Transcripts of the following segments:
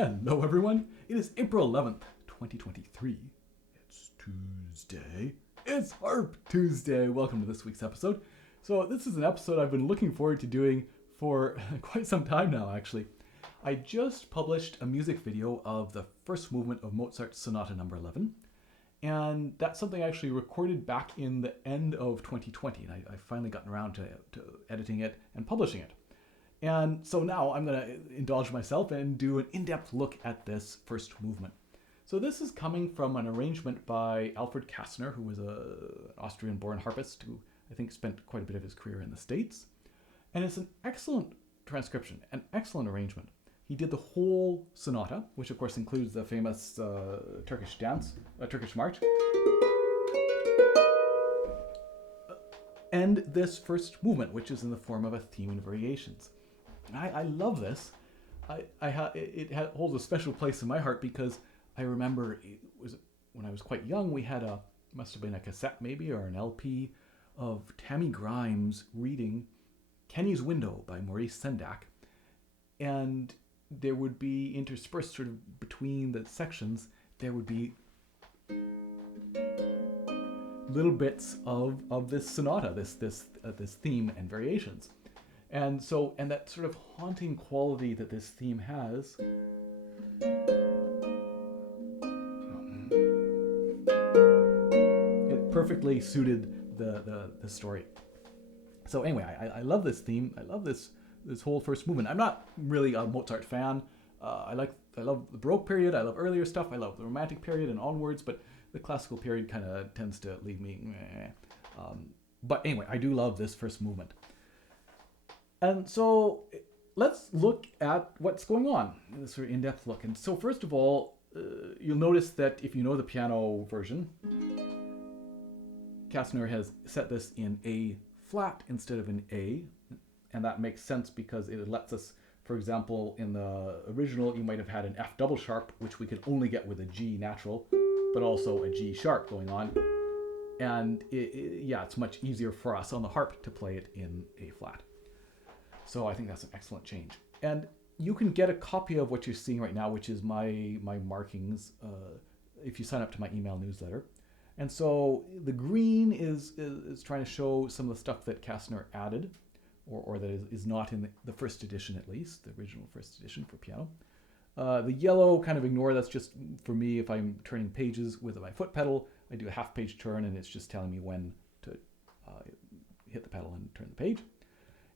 Hello everyone, it is April 11th, 2023. It's Tuesday. It's Harp Tuesday. Welcome to this week's episode. So this is an episode I've been looking forward to doing for quite some time now, actually. I just published a music video of the first movement of Mozart's Sonata No. 11, and that's something I actually recorded back in the end of 2020, and I've finally gotten around to editing it and publishing it. And so now I'm going to indulge myself and do an in-depth look at this first movement. So this is coming from an arrangement by Alfred Kastner, who was an Austrian-born harpist who I think spent quite a bit of his career in the States. And it's an excellent transcription, an excellent arrangement. He did the whole sonata, which of course includes the famous Turkish march, and this first movement, which is in the form of a theme and variations. I love this. It holds a special place in my heart because I remember it was when I was quite young. We had must have been a cassette maybe or an LP of Tammy Grimes reading Kenny's Window by Maurice Sendak, and there would be interspersed sort of between the sections, there would be little bits of this sonata, this theme and variations. And that sort of haunting quality that this theme has it perfectly suited the story. So anyway, I love this theme. I love this whole first movement. I'm not really a Mozart fan. I love the Baroque period. I love earlier stuff. I love the Romantic period and onwards, but the classical period kind of tends to leave me but anyway, I do love this first movement. And so let's look at what's going on in this sort of in-depth look. And so first of all, you'll notice that if you know the piano version, Kastner has set this in A flat instead of an A. And that makes sense because it lets us, for example, in the original, you might have had an F double sharp, which we could only get with a G natural, but also a G sharp going on. And it's much easier for us on the harp to play it in A flat. So I think that's an excellent change. And you can get a copy of what you're seeing right now, which is my markings, if you sign up to my email newsletter. And so the green is trying to show some of the stuff that Kastner added, or that is not in the first edition at least, the original first edition for piano. The yellow, kind of ignore, that's just for me if I'm turning pages with my foot pedal. I do a half page turn and it's just telling me when to hit the pedal and turn the page.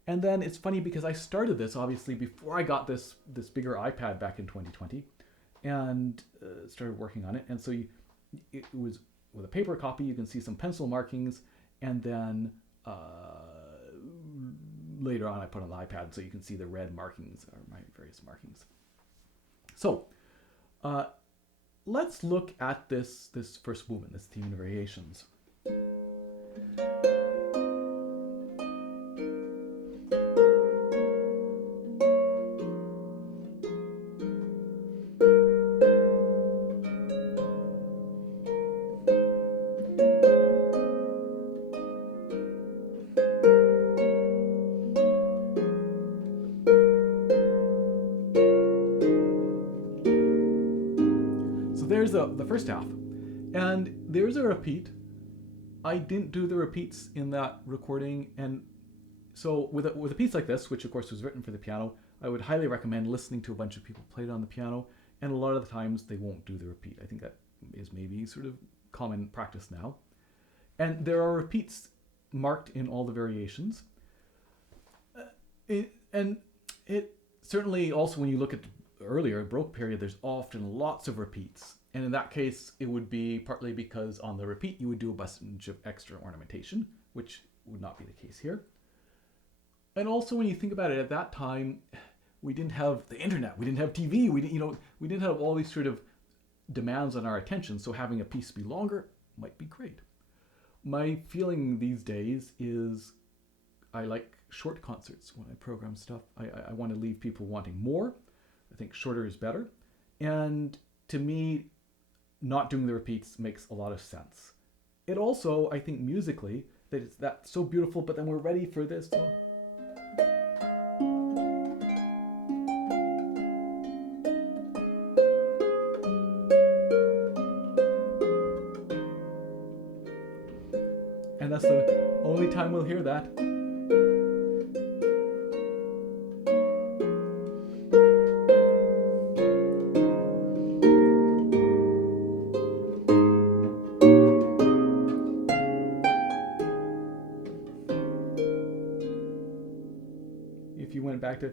And then it's funny because I started this obviously before I got this bigger iPad back in 2020 and started working on it. And so it was with a paper copy, you can see some pencil markings, and then later on I put on the iPad so you can see the red markings or my various markings. So let's look at this first movement, this theme and variations. There's the first half, and there's a repeat. I didn't do the repeats in that recording, and so with a piece like this, which of course was written for the piano, I would highly recommend listening to a bunch of people play it on the piano, and a lot of the times they won't do the repeat. I think that is maybe sort of common practice now. And there are repeats marked in all the variations. It certainly also, when you look at the earlier Baroque period, there's often lots of repeats. And in that case, it would be partly because on the repeat, you would do a bunch of extra ornamentation, which would not be the case here. And also, when you think about it, at that time, we didn't have the internet, we didn't have TV, we didn't have all these sort of demands on our attention. So having a piece be longer might be great. My feeling these days is I like short concerts when I program stuff. I want to leave people wanting more. I think shorter is better. And to me, not doing the repeats makes a lot of sense. It also, I think musically, that's so beautiful, but then we're ready for this. that's the only time we'll hear that. If you went back to,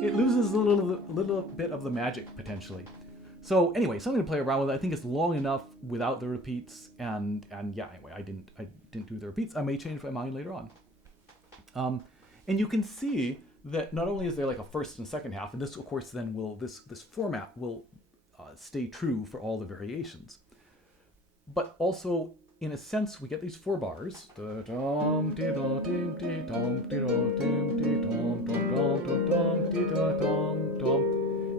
it loses a little bit of the magic potentially. So anyway, something to play around with. I think it's long enough without the repeats, and yeah. Anyway, I didn't do the repeats. I may change my mind later on. And you can see that not only is there like a first and second half, and this of course then will this format will stay true for all the variations, but also in a sense we get these 4 bars.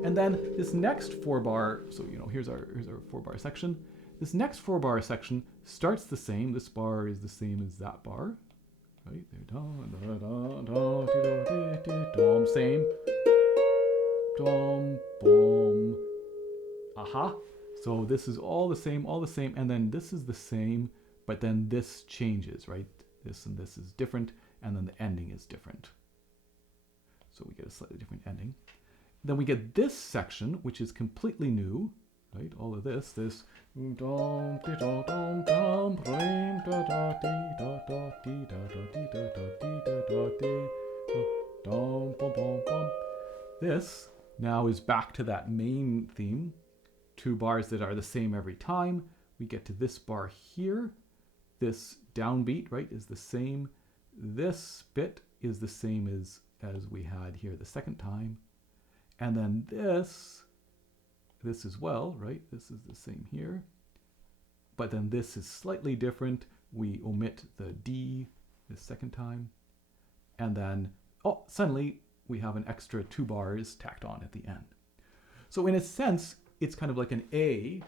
And then this next 4 bar, so here's our 4 bar section. This next 4 bar section starts the same. This bar is the same as that bar, right there. Same. Boom. Aha. So this is all the same, and then this is the same, but then this changes, right? This and this is different, and then the ending is different. So we get a slightly different ending. Then we get this section, which is completely new, right? All of this. This now is back to that main theme. 2 bars that are the same every time. We get to this bar here. This downbeat, right, is the same. This bit is the same as we had here the second time. And then this as well, right? This is the same here. But then this is slightly different. We omit the D the second time. And then, suddenly we have an extra 2 bars tacked on at the end. So in a sense, it's kind of like an A,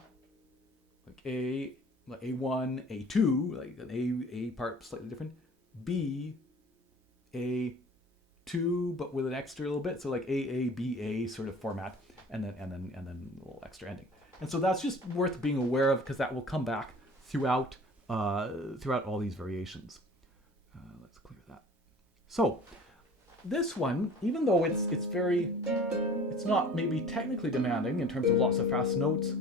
like A1, A2, like an A part slightly different, B, A2, but with an extra little bit, so like A, B, A sort of format, and then a little extra ending. And so that's just worth being aware of, because that will come back throughout all these variations. Let's clear that. So this one, even though it's not maybe technically demanding in terms of lots of fast notes,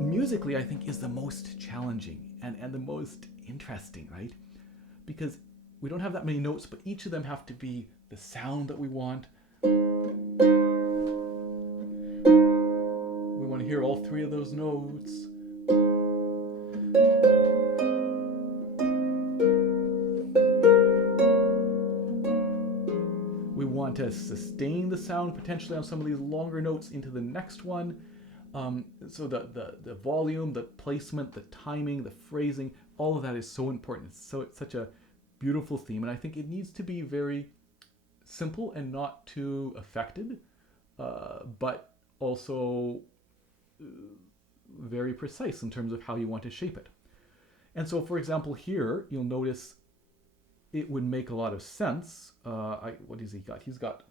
musically I think is the most challenging and the most interesting, right? Because we don't have that many notes, but each of them have to be the sound that we want. We want to hear all 3 of those notes. To sustain the sound potentially on some of these longer notes into the next one. So the volume, the placement, the timing, the phrasing, all of that is so important. It's such a beautiful theme, and I think it needs to be very simple and not too affected, but also very precise in terms of how you want to shape it. And so, for example, here you'll notice it would make a lot of sense. What has he got? He's got,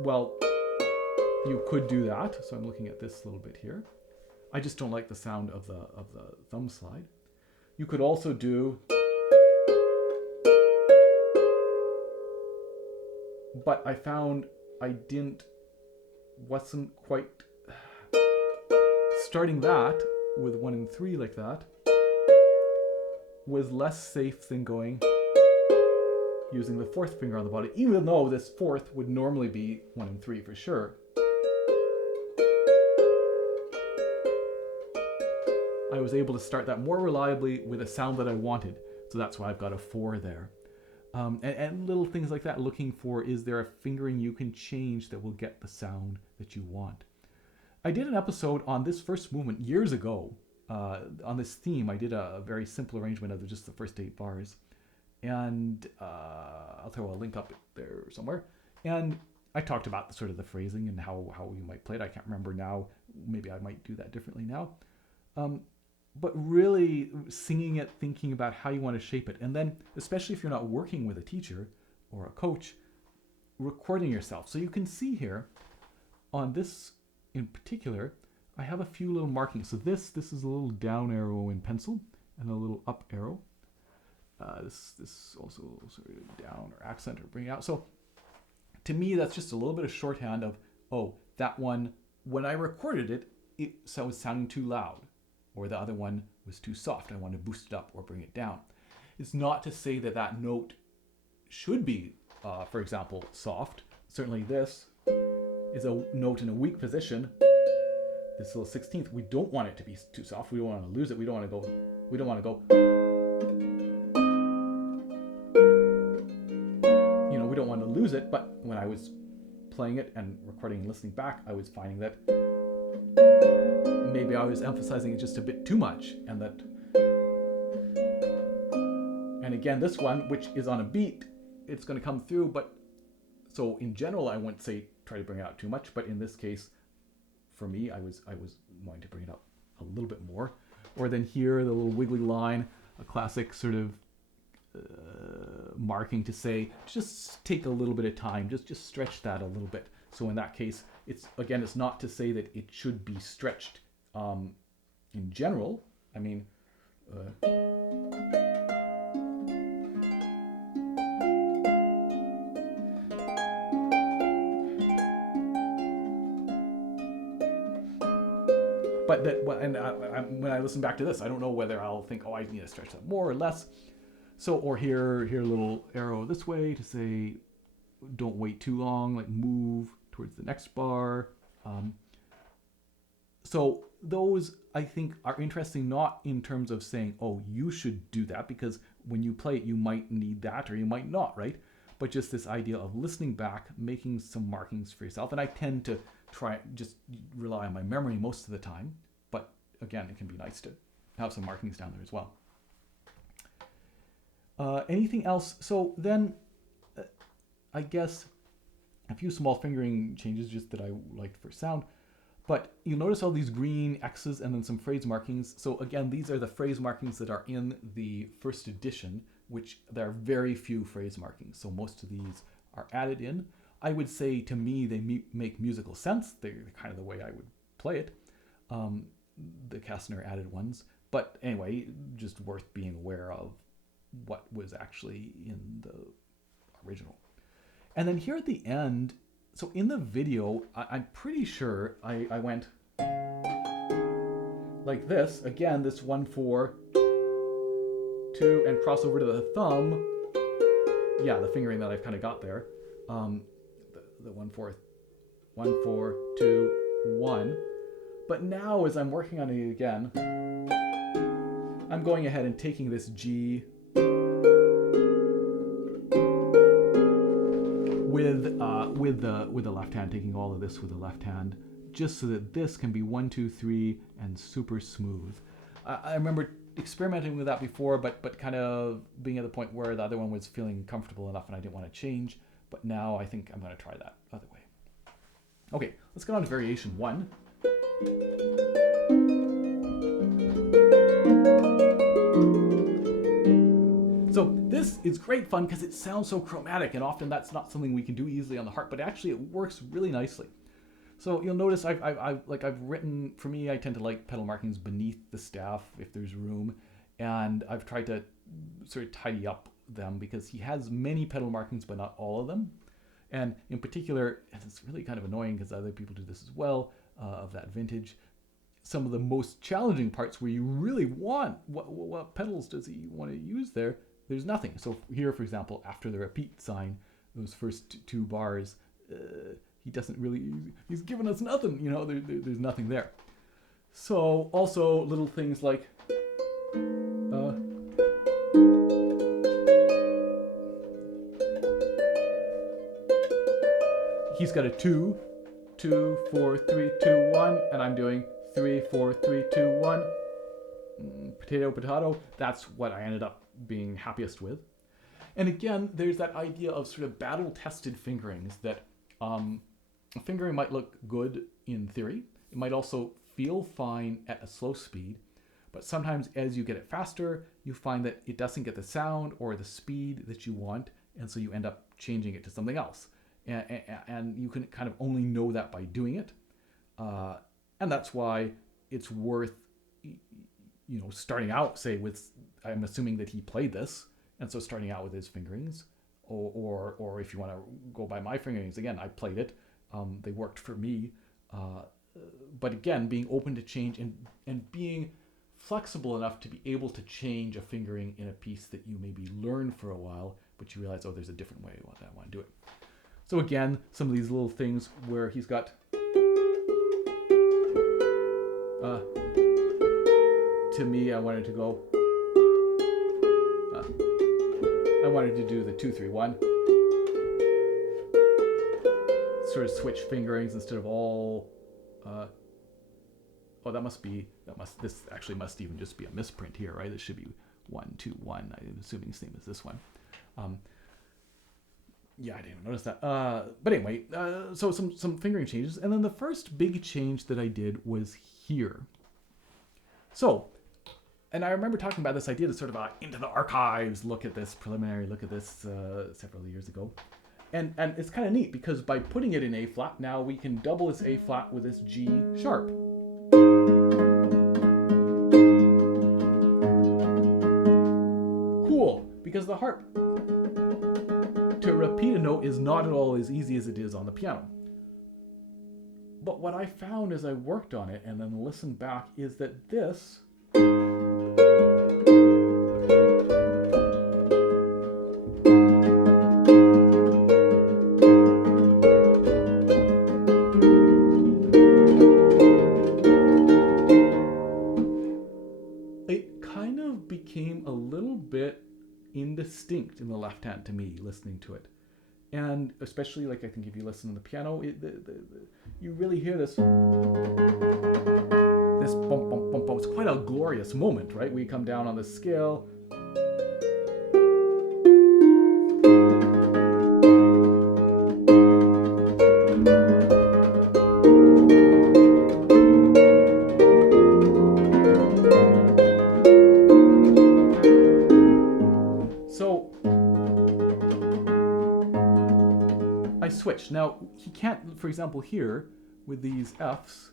well, you could do that. So I'm looking at this little bit here. I just don't like the sound of the thumb slide. You could also do, but I found wasn't quite starting that with 1 and 3 like that was less safe than going using the 4th finger on the body, even though this 4th would normally be 1 and 3 for sure. I was able to start that more reliably with a sound that I wanted, so that's why I've got a 4 there. And little things like that, looking for, is there a fingering you can change that will get the sound that you want? I did an episode on this first movement years ago. On this theme, I did a very simple arrangement of just the first 8 bars. And I'll throw a link up there somewhere. And I talked about sort of the phrasing and how you might play it. I can't remember now. Maybe I might do that differently now. But really singing it, thinking about how you want to shape it. And then, especially if you're not working with a teacher or a coach, recording yourself. So you can see here on this in particular, I have a few little markings. So this is a little down arrow in pencil and a little up arrow. This also sort of down or accent or bring it out. So to me, that's just a little bit of shorthand of, oh, that one, when I recorded it, it was sounding too loud, or the other one was too soft. I want to boost it up or bring it down. It's not to say that that note should be, for example, soft. Certainly this is a note in a weak position. This little 16th, we don't want it to be too soft. We don't want to lose it. We don't want to go, you know, we don't want to lose it. But when I was playing it and recording and listening back, I was finding that maybe I was emphasizing it just a bit too much, and again, this one, which is on a beat, it's going to come through, but so in general, I wouldn't say try to bring it out too much, but in this case, for me, I was wanting to bring it up a little bit more. Or then here, the little wiggly line, a classic sort of marking to say, just take a little bit of time, just stretch that a little bit. So in that case, it's not to say that it should be stretched in general. I mean, but that, when I listen back to this, I don't know whether I'll think, oh, I need to stretch that more or less. So, or here a little arrow this way to say, don't wait too long, like move towards the next bar. So those, I think, are interesting, not in terms of saying, oh, you should do that, because when you play it, you might need that or you might not, right? But just this idea of listening back, making some markings for yourself. And I tend to try just rely on my memory most of the time. But again, it can be nice to have some markings down there as well. Anything else? So then, I guess a few small fingering changes just that I liked for sound. But you'll notice all these green X's and then some phrase markings. So again, these are the phrase markings that are in the first edition, which there are very few phrase markings. So most of these are added in. I would say, to me, they make musical sense. They're kind of the way I would play it, the Kastner added ones. But anyway, just worth being aware of what was actually in the original. And then here at the end, so in the video, I'm pretty sure I went like this. Again, this 1, 4, 2, and cross over to the thumb. Yeah, the fingering that I've kind of got there. The 1, 4, 1, 4, 2, 1. But now as I'm working on it again, I'm going ahead and taking this G with the left hand, taking all of this with the left hand, just so that this can be 1, 2, 3 and super smooth. I remember experimenting with that before, but kind of being at the point where the other one was feeling comfortable enough and I didn't want to change. But now I think I'm going to try that other way. Okay, let's get on to variation 1. So this is great fun because it sounds so chromatic, and often that's not something we can do easily on the harp, but actually it works really nicely. So you'll notice I've written, for me, I tend to like pedal markings beneath the staff if there's room, and I've tried to sort of tidy up them because he has many pedal markings but not all of them. And in particular, and it's really kind of annoying because other people do this as well, of that vintage, some of the most challenging parts where you really want, what pedals does he want to use there? There's nothing. So here, for example, after the repeat sign, those first 2 bars, he doesn't really, he's given us nothing, you know, there's nothing there. So also little things like, he's got a 2, 2, 4, 3, 2, 1, and I'm doing 3, 4, 3, 2, 1. Potato, potato. That's what I ended up being happiest with. And again, there's that idea of sort of battle-tested fingerings that fingering might look good in theory. It might also feel fine at a slow speed, but sometimes as you get it faster, you find that it doesn't get the sound or the speed that you want, and so you end up changing it to something else. And you can kind of only know that by doing it. And that's why it's worth, starting out, say, with, I'm assuming that he played this, and so starting out with his fingerings, or if you want to go by my fingerings, again, I played it. They worked for me. But again, being open to change and being flexible enough to be able to change a fingering in a piece that you maybe learn for a while, but you realize, oh, there's a different way I want to do it. So again, some of these little things where he's got to me, I wanted to go. I wanted to do the 2-3-1. Sort of switch fingerings instead of all. This actually must even just be a misprint here, right? This should be 1-2-1. I'm assuming the same as this one. Yeah, I didn't notice that. But anyway, so some fingering changes, and then the first big change that I did was here. So, and I remember talking about this idea to sort of into the archives, preliminary look at this several years ago. And it's kind of neat because by putting it in A flat, now we can double this A flat with this G sharp. Cool, because the harp, to repeat a note is not at all as easy as it is on the piano. But what I found as I worked on it and then listened back is that this became a little bit indistinct in the left hand to me listening to it, and especially I think if you listen to the piano, you really hear this bump bump bump bump. It's quite a glorious moment, right? We come down on the scale. Switch. Now, he can't, for example, here, with these Fs,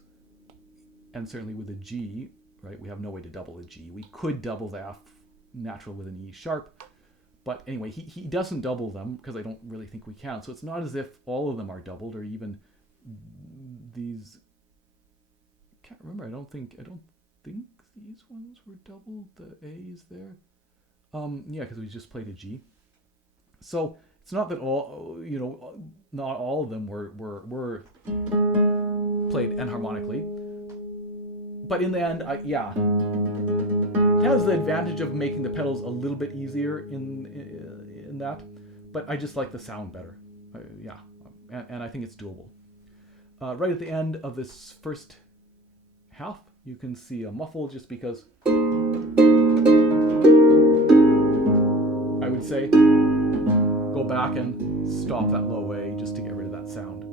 and certainly with a G, right, we have no way to double a G. We could double the F natural with an E sharp, but anyway, he doesn't double them, because I don't really think we can, so it's not as if all of them are doubled, or even these, can't remember, I don't think these ones were doubled, the A's there. Yeah, because we just played a G. So, it's not that not all of them were played enharmonically, but in the end, it has the advantage of making the pedals a little bit easier in that, but I just like the sound better, and I think it's doable. Right at the end of this first half, you can see a muffle just because I would say go back and stop that low A just to get rid of that sound.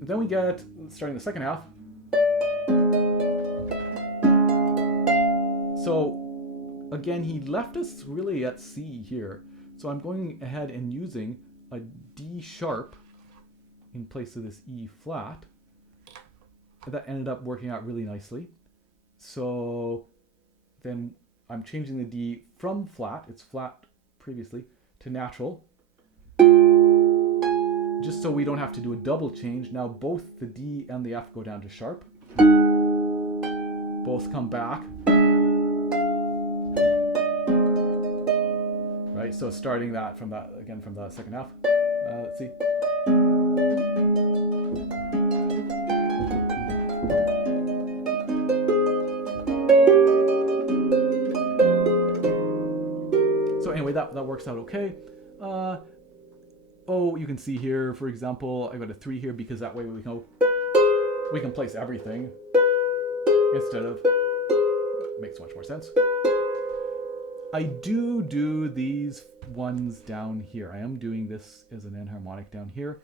Then we get, starting the second half. So again, he left us really at C here. So I'm going ahead and using a D sharp in place of this E flat. That ended up working out really nicely. So then I'm changing the D from flat, it's flat previously, to natural, just so we don't have to do a double change. Now both the D and the F go down to sharp, both come back, right? So starting that from the second half, let's see. That works out okay. You can see here, for example, I got a 3 here because that way we can place everything instead of, makes much more sense. I do these ones down here. I am doing this as an enharmonic down here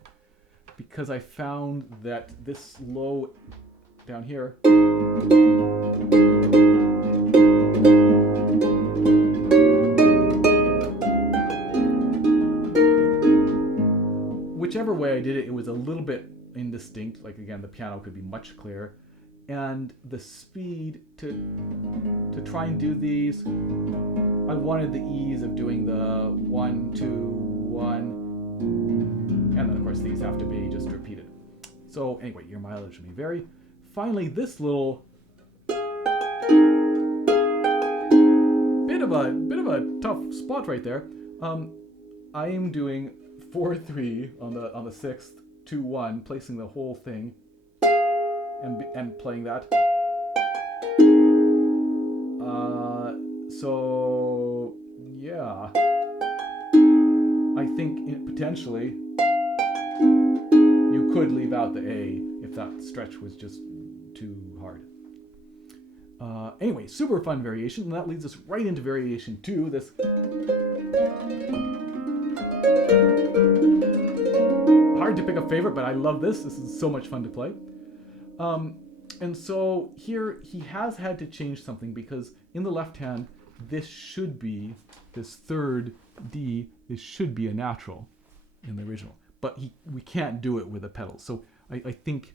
because I found that this low down here whichever way I did it, it was a little bit indistinct. Like again, the piano could be much clearer. And the speed to try and do these, I wanted the ease of doing the 1, 2, 1, and then of course these have to be just repeated. So anyway, your mileage may vary. Finally, this little bit of a tough spot right there. I am doing 4/3 on the 6th, 2/1, placing the whole thing and playing that. So yeah, I think potentially you could leave out the A if that stretch was just too hard. Anyway, super fun variation, and that leads us right into variation 2. This hard to pick a favorite, but I love this. This is so much fun to play. And so here he has had to change something, because in the left hand, this should be, this third D, this should be a natural in the original, but we can't do it with a pedal. So I think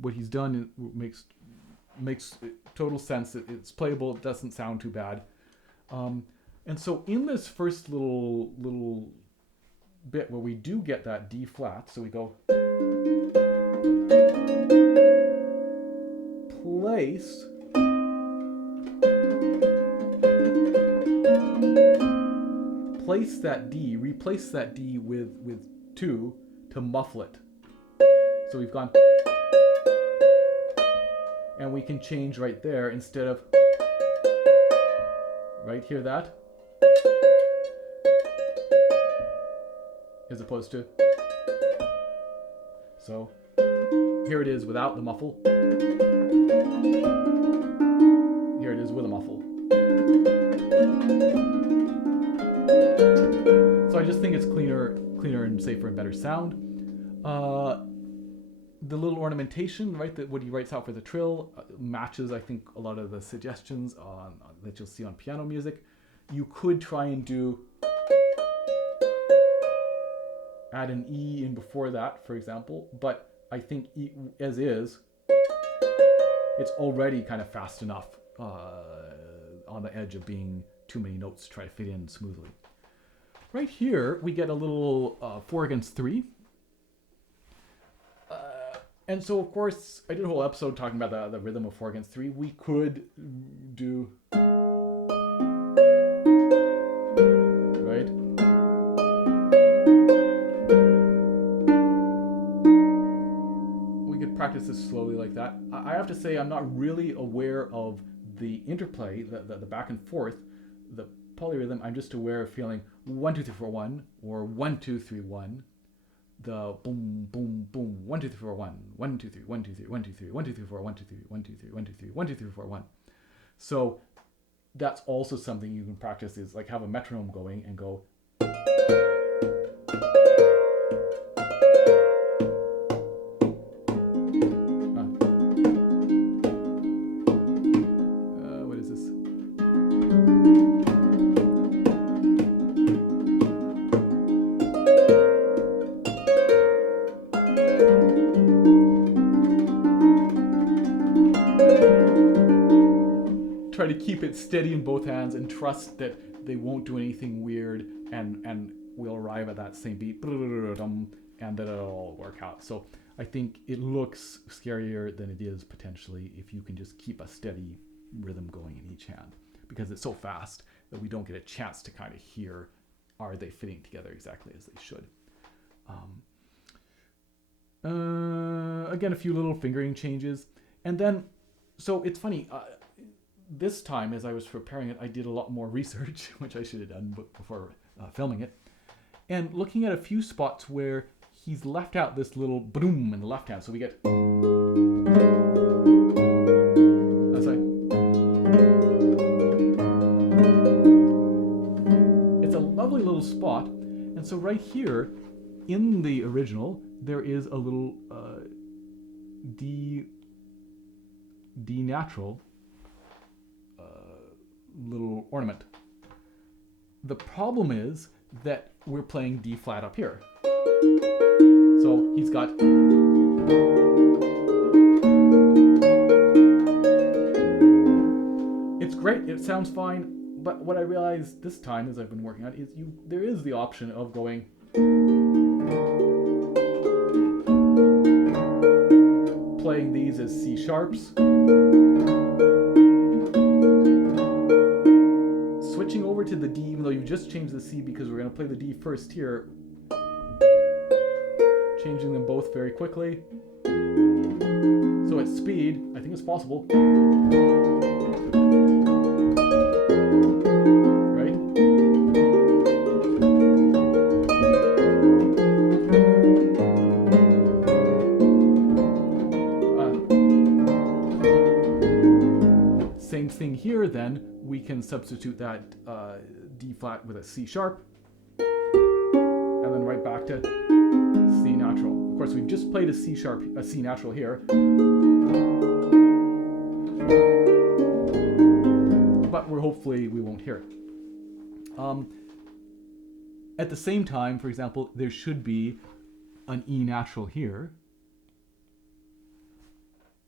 what he's done makes total sense. It's playable. It doesn't sound too bad. And so in this first little bit where we do get that D flat, so we go place that D, replace that D with 2 to muffle it. So we've gone, and we can change right there instead of, right, hear that? As opposed to, so here it is without the muffle. Here it is with a muffle. So I just think it's cleaner and safer and better sound. The little ornamentation, right, that what he writes out for the trill matches, I think, a lot of the suggestions that you'll see on piano music. You could try and add an E in before that, for example, but I think E, as is, it's already kind of fast enough on the edge of being too many notes to try to fit in smoothly. Right here, we get a little 4/3. And so, of course, I did a whole episode talking about the rhythm of 4/3. We could do, right? We could practice this slowly like that. I have to say, I'm not really aware of the interplay, the back and forth, the polyrhythm. I'm just aware of feeling 1, 2, 3, 4, 1, or 1, 2, 3, 1. The boom, boom, boom, 1, 2, 3, 4, 1, 1, 2, 3, 1, 2, 3, 1, 2, 3, 1, 2, 3, 4, 1, 2, 3, 1, 2, 3, 1, 2, 3, 1, 2, 3, 4, 1. So that's also something you can practice, is like have a metronome going and go. What is this? Try to keep it steady in both hands and trust that they won't do anything weird, and we'll arrive at that same beat, and that it'll all work out. So I think it looks scarier than it is potentially if you can just keep a steady rhythm going in each hand, because it's so fast that we don't get a chance to kind of hear, are they fitting together exactly as they should. Again, a few little fingering changes. And then, so it's funny, this time, as I was preparing it, I did a lot more research, which I should have done before filming it, and looking at a few spots where he's left out this little boom in the left hand. So we get, it's a lovely little spot. And so right here in the original, there is a little D natural little ornament. The problem is that we're playing D flat up here. So he's got... It's great, it sounds fine, but what I realized this time as I've been working on it is there is the option of going... playing these as C sharps, switching over to the D, even though you've just changed the C because we're going to play the D first here, changing them both very quickly. So at speed, I think it's possible. Right? Same thing here then, we can substitute that D flat with a C sharp, and then right back to C natural. Of course, we've just played a C sharp, a C natural here, but hopefully we won't hear it. At the same time, for example, there should be an E natural here,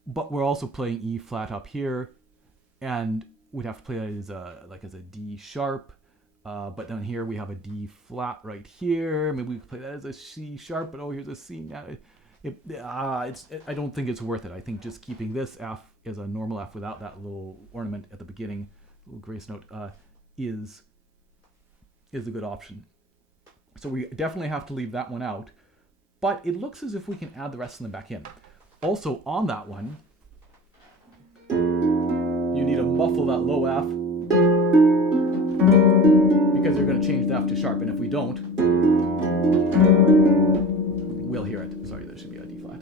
but we're also playing E flat up here, and we'd have to play that as a D sharp. But down here we have a D flat right here. Maybe we could play that as a C sharp, but oh, here's a C now. I don't think it's worth it. I think just keeping this F as a normal F without that little ornament at the beginning, little grace note, is a good option. So we definitely have to leave that one out, but it looks as if we can add the rest of them back in. Also on that one, you need to muffle that low F, because you're going to change the F to sharp, and if we don't, we'll hear it. Sorry, there should be a D flat.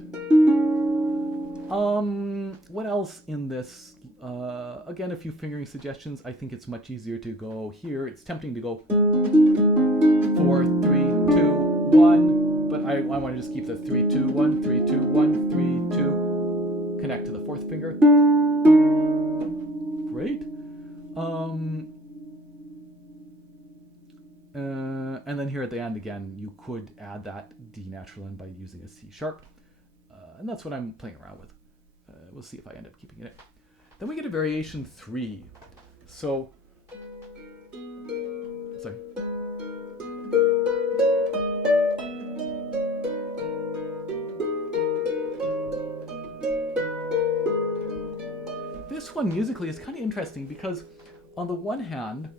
What else in this? Again, a few fingering suggestions. I think it's much easier to go here. It's tempting to go 4, 3, 2, 1, but I want to just keep the 3, 2, 1, 3, 2, 1, 3, 2. Connect to the fourth finger. Great. And then here at the end again, you could add that D natural in by using a C sharp. And that's what I'm playing around with. We'll see if I end up keeping it. Then we get a variation 3. So, sorry. This one musically is kind of interesting because on the one hand,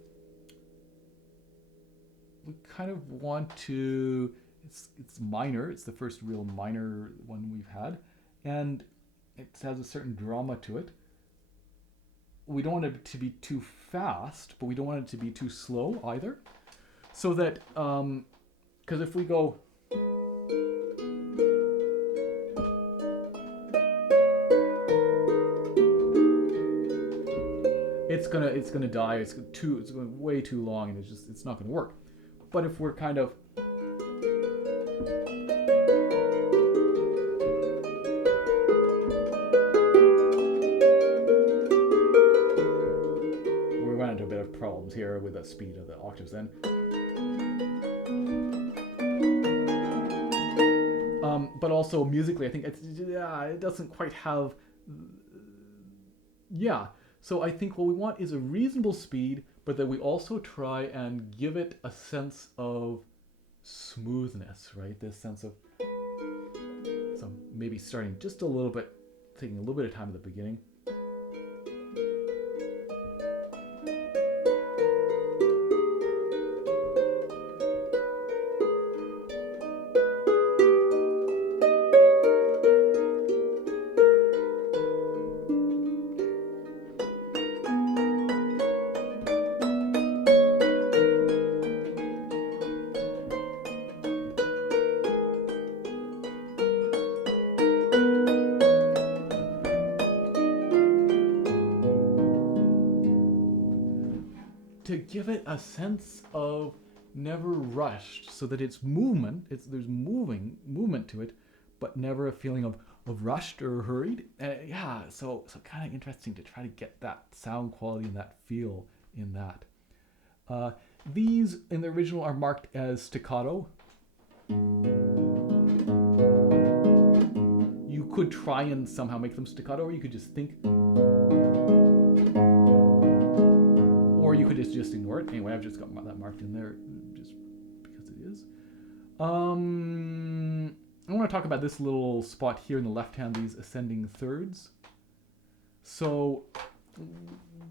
we kind of want to, it's minor, it's the first real minor one we've had, and it has a certain drama to it. We don't want it to be too fast, but we don't want it to be too slow either. So that, because if we go, it's gonna die. It's going way too long, and it's not gonna work. But if we're kind of we run into a bit of problems here with the speed of the octaves then. But also musically, I think it doesn't quite have. Yeah. So I think what we want is a reasonable speed, but that we also try and give it a sense of smoothness, right? This sense of, so maybe starting just a little bit, taking a little bit of time at the beginning. To give it a sense of never rushed, so that it's movement, there's movement to it, but never a feeling of rushed or hurried. Yeah, so kind of interesting to try to get that sound quality and that feel in that. These in the original are marked as staccato. could try and somehow make them staccato, or you could just think, or you could just ignore it. Anyway, I've just got that marked in there just because it is. I want to talk about this little spot here in the left hand, these ascending thirds. So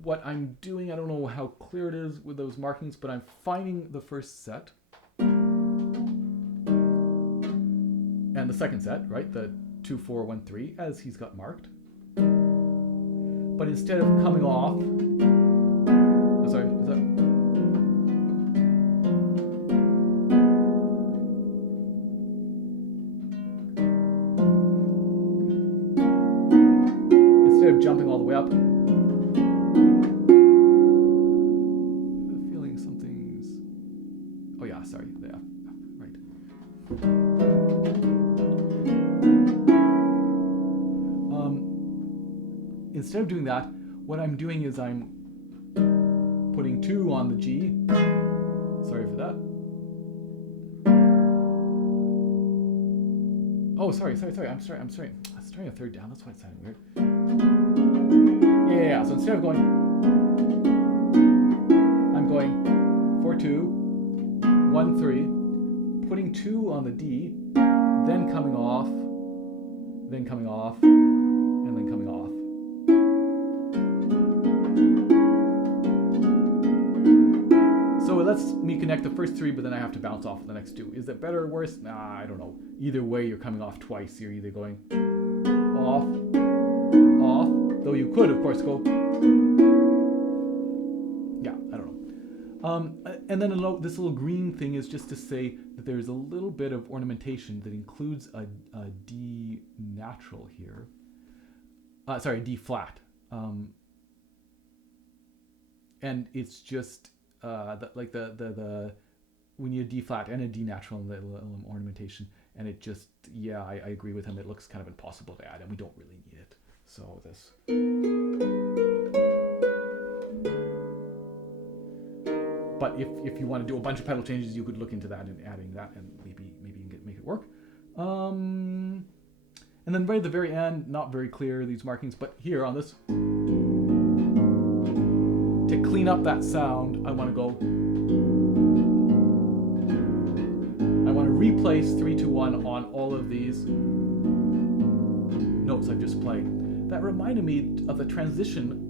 what I'm doing, I don't know how clear it is with those markings, but I'm finding the first set and the second set, right? The 2, 4, 1, 3, as he's got marked. But instead of coming off, sorry, is that? Instead of jumping all the way up, feeling something's, oh yeah, sorry, the F, right. Instead of doing that, what I'm doing is I'm putting 2 on the G. Sorry for that. Oh, sorry. I'm sorry. I was starting a third down. That's why it sounded weird. Yeah. So instead of going, I'm going 4, 2, 1, 3, putting 2 on the D, then coming off, and then coming off. So it lets me connect the first 3, but then I have to bounce off the next 2. Is that better or worse? Nah, I don't know. Either way, you're coming off twice. You're either going off, though you could, of course, go, yeah, I don't know. And then this little green thing is just to say that there's a little bit of ornamentation that includes a D natural here. Sorry, D flat. And it's just like the we need a D flat and a D natural in the ornamentation, and it just, yeah, I agree with him. It looks kind of impossible to add, and we don't really need it. So this. But if you want to do a bunch of pedal changes, you could look into that and adding that, and maybe you can make it work. And then right at the very end, not very clear, these markings, but here on this, to clean up that sound, I want to go, I want to replace 3, 2, 1 on all of these notes I've just played. That reminded me of the transition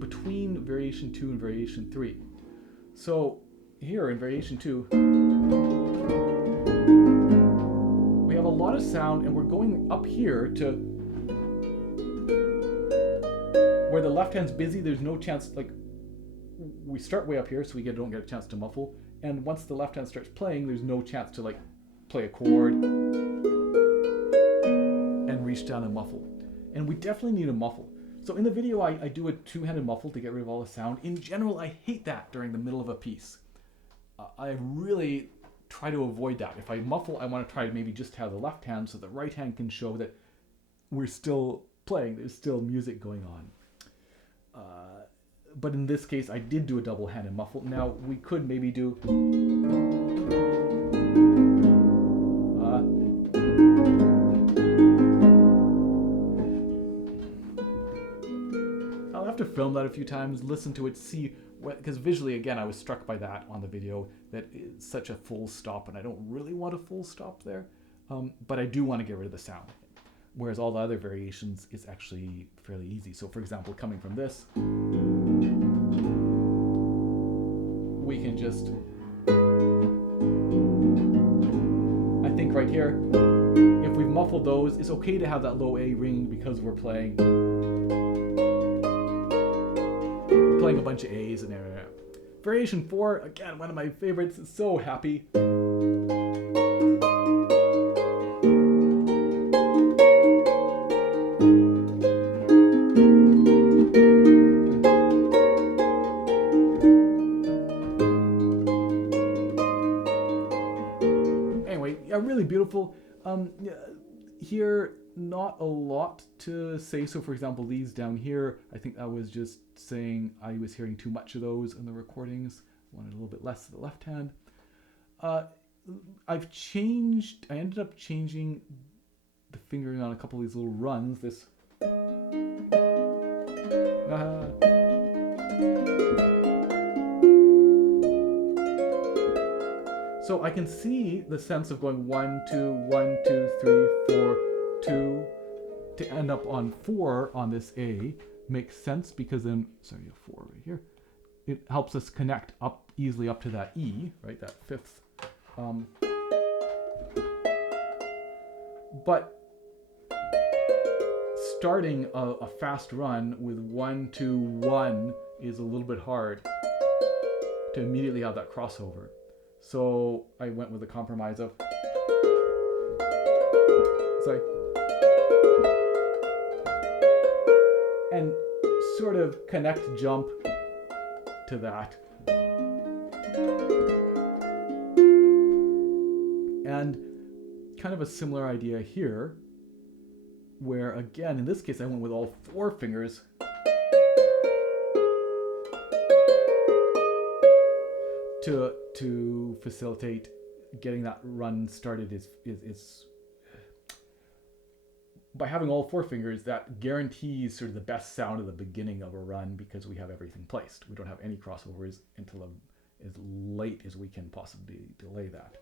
between variation 2 and variation 3. So here in variation 2, we have a lot of sound, and we're going up here to where the left hand's busy. There's no chance, like, we start way up here, so we don't get a chance to muffle. And once the left hand starts playing, there's no chance to like play a chord and reach down and muffle. And we definitely need a muffle. So in the video, I do a 2-handed muffle to get rid of all the sound. In general, I hate that during the middle of a piece. I really try to avoid that. If I muffle, I want to try to maybe just have the left hand so the right hand can show that we're still playing. There's still music going on. But in this case, I did do a double-handed muffle. Now, we could maybe do... I'll have to film that a few times, listen to it, see... Because visually, again, I was struck by that on the video, that it's such a full stop, and I don't really want a full stop there. But I do want to get rid of the sound. Whereas all the other variations is actually fairly easy. So for example, coming from this, we can just, I think right here, if we've muffled those, it's okay to have that low A ring because we're playing a bunch of A's and everything. Variation 4, again, one of my favorites, so happy. Really beautiful. Here, not a lot to say. So for example, these down here, I think I was just saying I was hearing too much of those in the recordings. I wanted a little bit less of the left hand. I ended up changing the fingering on a couple of these little runs. This. So I can see the sense of going 1, 2, 1, 2, 3, 4, 2 to end up on 4 on this A. Makes sense because then, sorry, 4 right here. It helps us connect up easily up to that E, right? That fifth. But starting a fast run with 1, 2, 1 is a little bit hard to immediately have that crossover. So I went with a compromise of, sorry, and sort of connect jump to that. And kind of a similar idea here, where again, in this case, I went with all 4 fingers. To facilitate getting that run started is by having all 4 fingers, that guarantees sort of the best sound at the beginning of a run because we have everything placed. We don't have any crossovers until as late as we can possibly delay that.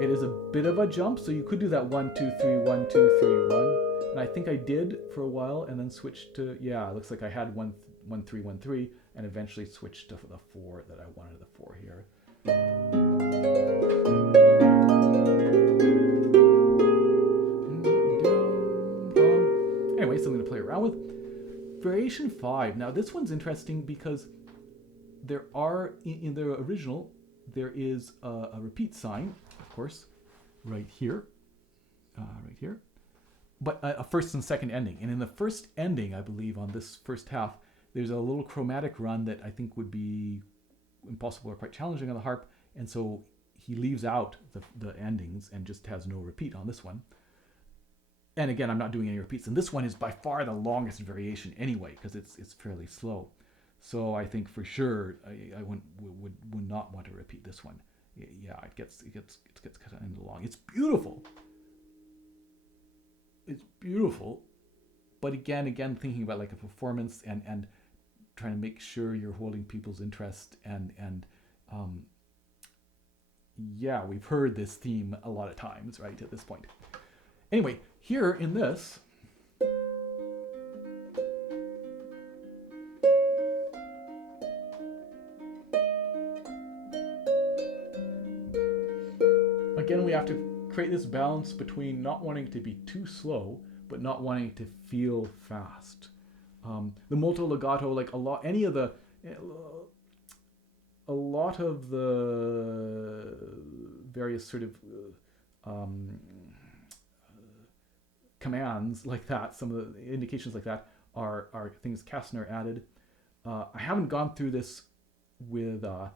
It is a bit of a jump, so you could do that 1, 2, 3, 1, 2, 3, 1. And I think I did for a while and then switched to, yeah, it looks like I had 1, 3, 1, 3, and eventually switched to the 4 that I wanted, the 4 here. Anyway, something to play around with. Variation 5. Now this one's interesting because there are, in the original, there is a repeat sign, of course, right here, but a first and second ending. And in the first ending, I believe, on this first half, there's a little chromatic run that I think would be impossible or quite challenging on the harp, and so he leaves out the endings and just has no repeat on this one. And again, I'm not doing any repeats, and this one is by far the longest variation anyway, because it's fairly slow. So I think for sure I would not want to repeat this one. Yeah, it gets kind of long. It's beautiful. It's beautiful, but again, thinking about like a performance and trying to make sure you're holding people's interest and yeah, we've heard this theme a lot of times, right, at this point. Anyway, here in this, again, we have to create this balance between not wanting to be too slow, but not wanting to feel fast. The molto legato, like a lot of the various sort of commands like that, some of the indications like that are things Kastner added. I haven't gone through this with a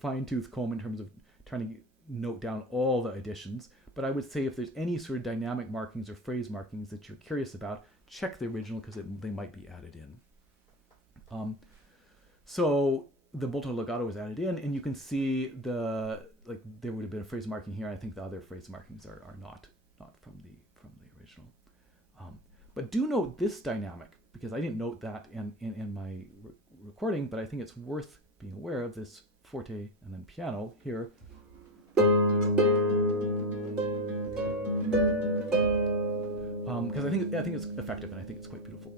fine-tooth comb in terms of trying to note down all the additions, but I would say if there's any sort of dynamic markings or phrase markings that you're curious about, check the original because they might be added in. So the molto legato was added in, and you can see there would have been a phrase marking here. I think the other phrase markings are not from the original. But do note this dynamic, because I didn't note that in my recording, but I think it's worth being aware of this forte and then piano here. Because I think it's effective and I think it's quite beautiful.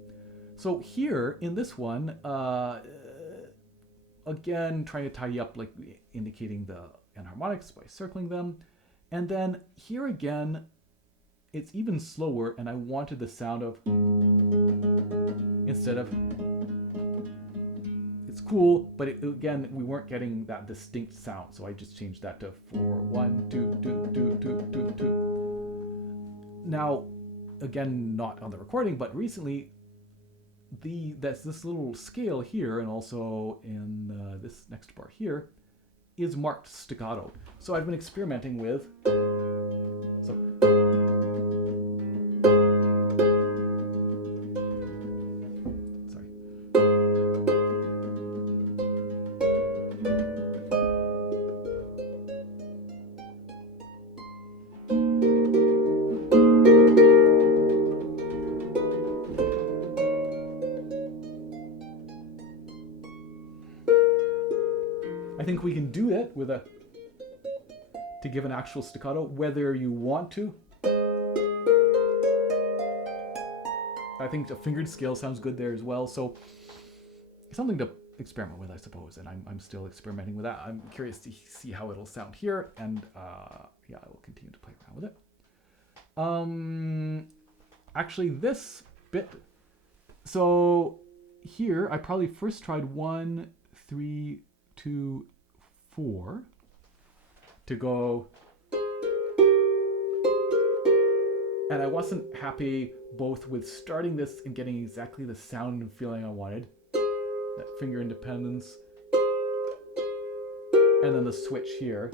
So here in this one, again trying to tidy up, like indicating the enharmonics by circling them, and then here again it's even slower, and I wanted the sound of instead of. It's cool, but again we weren't getting that distinct sound, so I just changed that to 4, 1, 2, 2, 2, 2, 2, 2. Now, again, not on the recording, but recently, that's this little scale here, and also in this next bar here, is marked staccato. So I've been experimenting with. So. I think we can do it with to give an actual staccato, whether you want to. I think a fingered scale sounds good there as well. So something to experiment with, I suppose. And I'm still experimenting with that. I'm curious to see how it'll sound here. And yeah, I will continue to play around with it. Actually, this bit. So here, I probably first tried 1, 3, 2, 4 to go. And I wasn't happy both with starting this and getting exactly the sound and feeling I wanted. That finger independence. And then the switch here.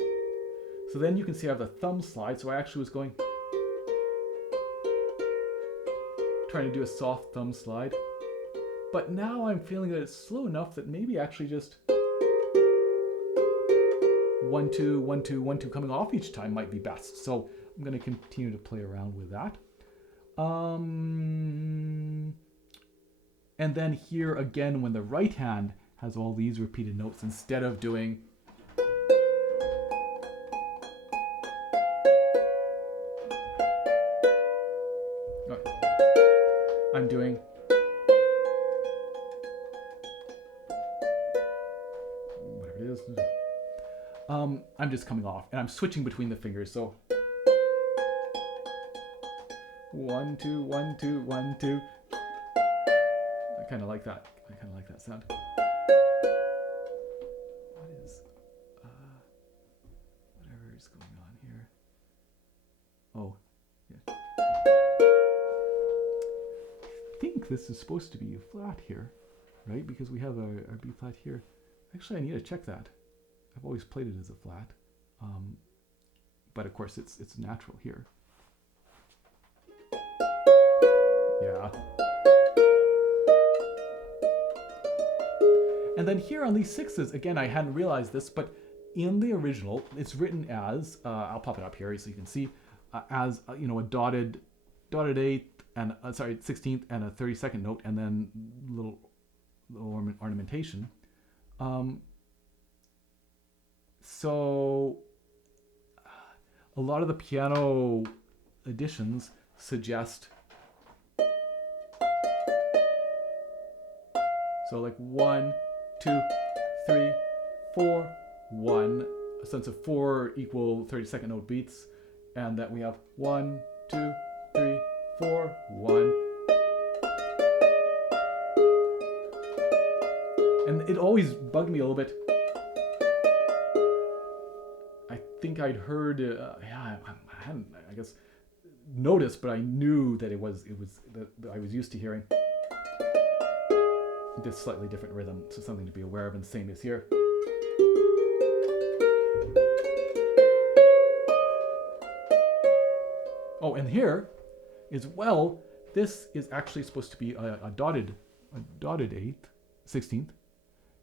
So then you can see I have the thumb slide. So I actually was trying to do a soft thumb slide. But now I'm feeling that it's slow enough that maybe actually just 1, 2, 1, 2, 1, 2 coming off each time might be best. So I'm going to continue to play around with that. And then here again, when the right hand has all these repeated notes, instead of doing I'm doing whatever it is. I'm just coming off and I'm switching between the fingers. So 1, 2, 1, 2, 1, 2. I kind of like that. I kind of like that sound. What is, whatever is going on here? Oh, yeah. I think this is supposed to be a flat here, right? Because we have our B flat here. Actually, I need to check that. I've always played it as a flat, but of course it's natural here. Yeah. And then here on these sixes, again, I hadn't realized this, but in the original, it's written as, I'll pop it up here so you can see, as, you know, a dotted 8th and, 16th and a 32nd note, and then little ornamentation. So a lot of the piano editions suggest, so like 1, 2, 3, 4, 1, a sense of 4 equal 32nd note beats, and that we have 1, 2, 3, 4, 1. And it always bugged me a little bit. I think I'd heard, I hadn't, I guess, noticed, but I knew that it was that I was used to hearing this slightly different rhythm, so something to be aware of, and the same as here. Oh, and here as well, this is actually supposed to be a dotted 8th, 16th,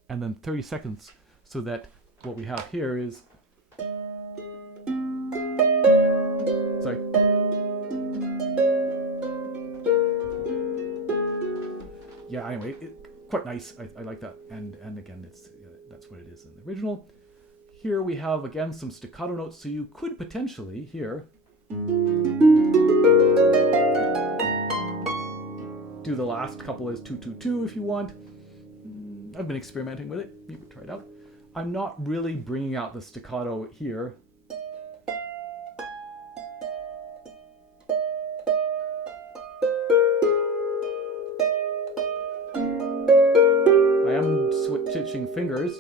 and then 32nds, so that what we have here is, sorry. Yeah, anyway, quite nice. I like that, and again, that's what it is in the original. Here we have again some staccato notes, so you could potentially here do the last couple as 2, 2, 2 if you want. I've been experimenting with it. You can try it out. I'm not really bringing out the staccato here. I am switching fingers.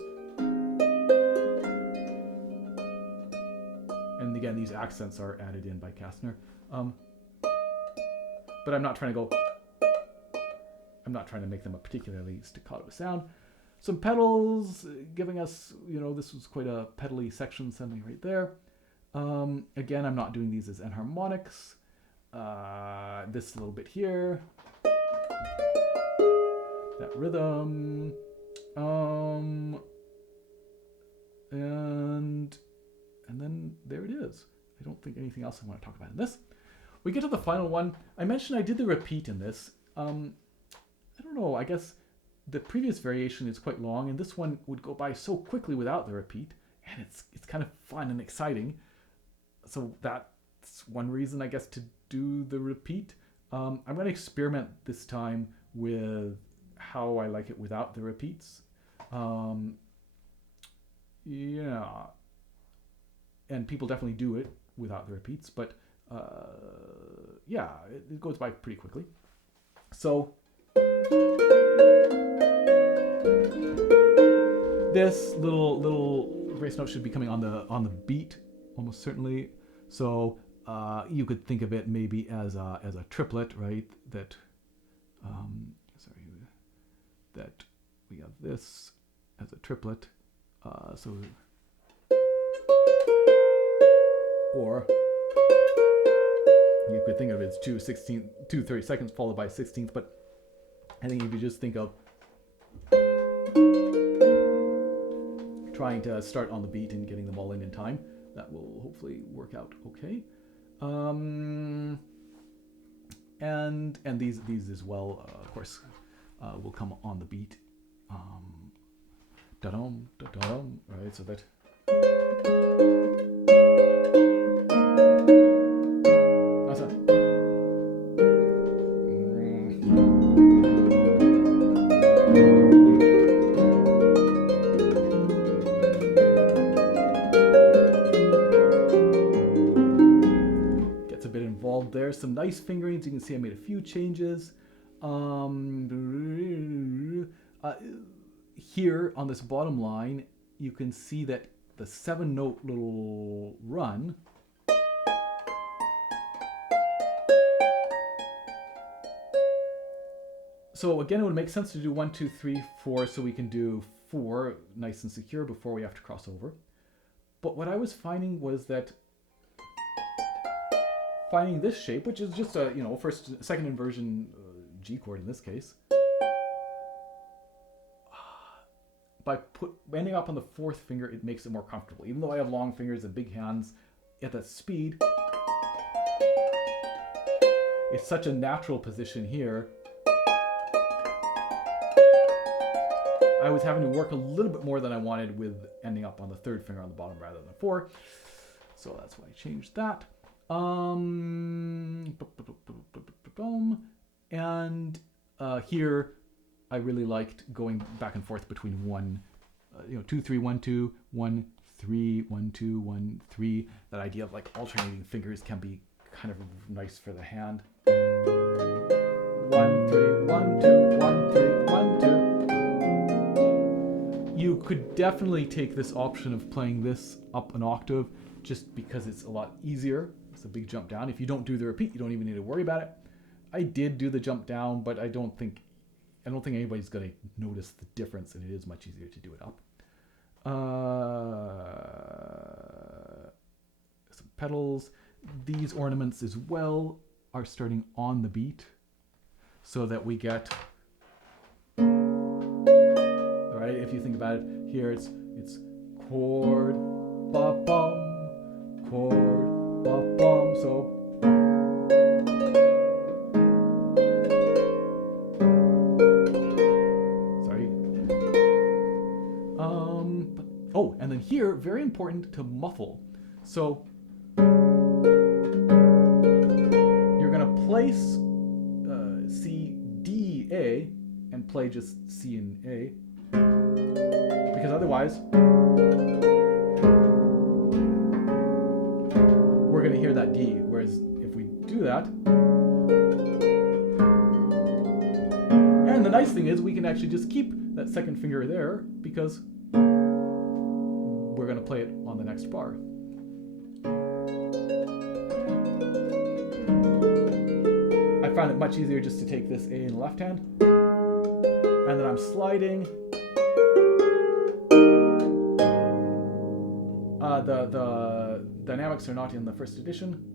And again, these accents are added in by Kastner. But I'm not trying to go... I'm not trying to make them a particularly staccato sound. Some pedals giving us, you know, this was quite a pedally section, something right there. Again, I'm not doing these as enharmonics. This little bit here. That rhythm. And then there it is. I don't think anything else I want to talk about in this. We get to the final one. I mentioned I did the repeat in this. I don't know, I guess the previous variation is quite long, and this one would go by so quickly without the repeat, and it's kind of fun and exciting. So that's one reason, I guess, to do the repeat. I'm going to experiment this time with how I like it without the repeats. Yeah, and people definitely do it without the repeats, but yeah, it goes by pretty quickly. So this little grace note should be coming on the beat almost certainly. So you could think of it maybe as a triplet, right? That that we have this as a triplet. So or you could think of it as 2 32/32 followed by 16th, but I think if you just think of trying to start on the beat and getting them all in time, that will hopefully work out okay. And these as well, of course, will come on the beat. Da-dum, da-dum, right? So that. Gets a bit involved there. Some nice fingerings. You can see I made a few changes. Here on this bottom line, you can see that the 7-note little run so again, it would make sense to do 1, 2, 3, 4, so we can do 4 nice and secure before we have to cross over. But what I was finding was that finding this shape, which is just a second inversion G chord in this case, by ending up on the 4th finger, it makes it more comfortable. Even though I have long fingers and big hands, at that speed, it's such a natural position here. I was having to work a little bit more than I wanted with ending up on the 3rd finger on the bottom rather than 4. So that's why I changed that. And here, I really liked going back and forth between 2, 3, 1, 2, 1, 3, 1, 2, 1, 3. That idea of like alternating fingers can be kind of nice for the hand. 1, 3, 1, 2, 1, 3, 1, 2. You could definitely take this option of playing this up an octave just because it's a lot easier. It's a big jump down. If you don't do the repeat, you don't even need to worry about it. I did do the jump down, but I don't think anybody's going to notice the difference, and it is much easier to do it up. Some pedals. These ornaments as well are starting on the beat, so that we get, right? If you think about it, here it's chord, ba bum, chord, ba bum. So. And then here, very important to muffle. So you're going to place C, D, A, and play just C and A. Because otherwise, we're going to hear that D. Whereas if we do that, and the nice thing is we can actually just keep that 2nd finger there because we're going to play it on the next bar. I found it much easier just to take this A in the left hand, and then I'm sliding. The dynamics are not in the 1st edition.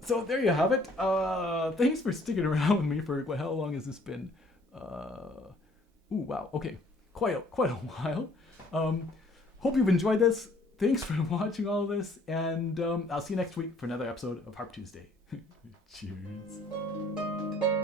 So there you have it. Thanks for sticking around with me for how long has this been? Ooh, wow. Okay, quite a while. Hope you've enjoyed this. Thanks for watching all of this, and I'll see you next week for another episode of Harp Tuesday. Cheers.